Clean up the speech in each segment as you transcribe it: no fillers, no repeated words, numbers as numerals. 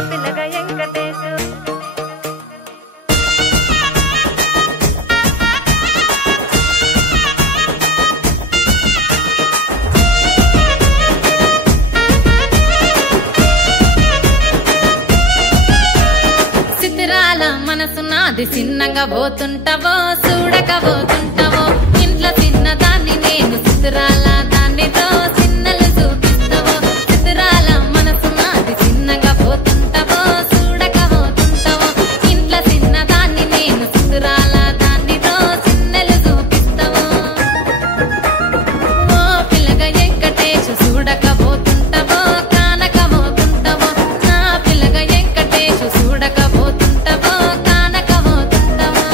పిల్లగ వెంకటేశు సిద్ధిరాల మనసు నాది చిన్నగా పోతుంటావో చూడక పోతుంటావో ఇంట్లో చిన్నదాన్ని నేను సిద్ధిరాల దాన్నితో చిన్నలు చూపిస్తావో సిద్ధిరాల మనసు నాది చిన్నగా పోతుంటావో చూడక పోతుంటావో ఇంట్లో చిన్నదాన్ని నేను సిద్ధిరాల దాన్నితో చిన్నలు చూపిస్తావో ఓ పిల్లగ వెంకటేశు చూడక పోతుంటావో కానక పోతుంటావో నా పిల్లగ వెంకటేశు చూడక పోతుంటావో కానక పోతుంటావో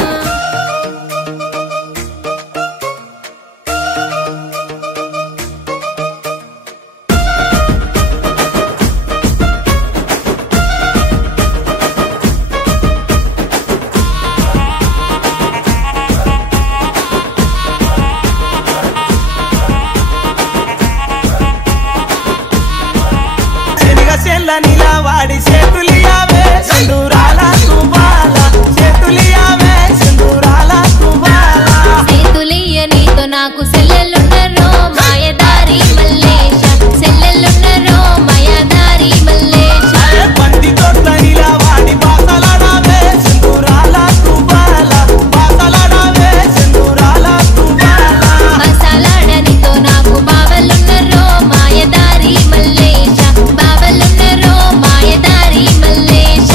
వాడి చేతులియావే సింధూరాల తువాల చేతులియావే సింధూరాల తువాల చేతులియ నీతో నాకు సెల్లెలున్నరో మాయదారి మల్లేశ సెల్లెలున్నరో మాయదారి మల్లేశ బండి తోటనిలా వాడి బాసలాడావే సింధూరాల తువాల బాసలాడావే సింధూరాల తువాల బాసలాడనితో నాకు బావలున్నరో మాయదారి మల్లేశ బావలున్నరో మాయదారి మల్లేశ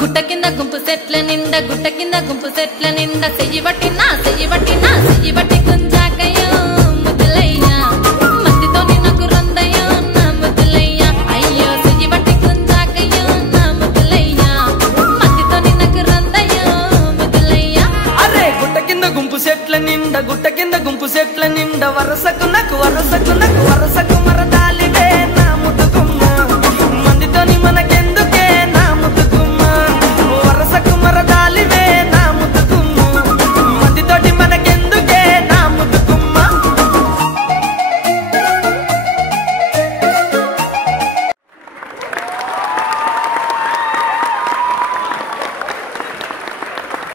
గుట్ట కింద గుంపు చెట్ల నిండా చెయ్యి పట్టి నా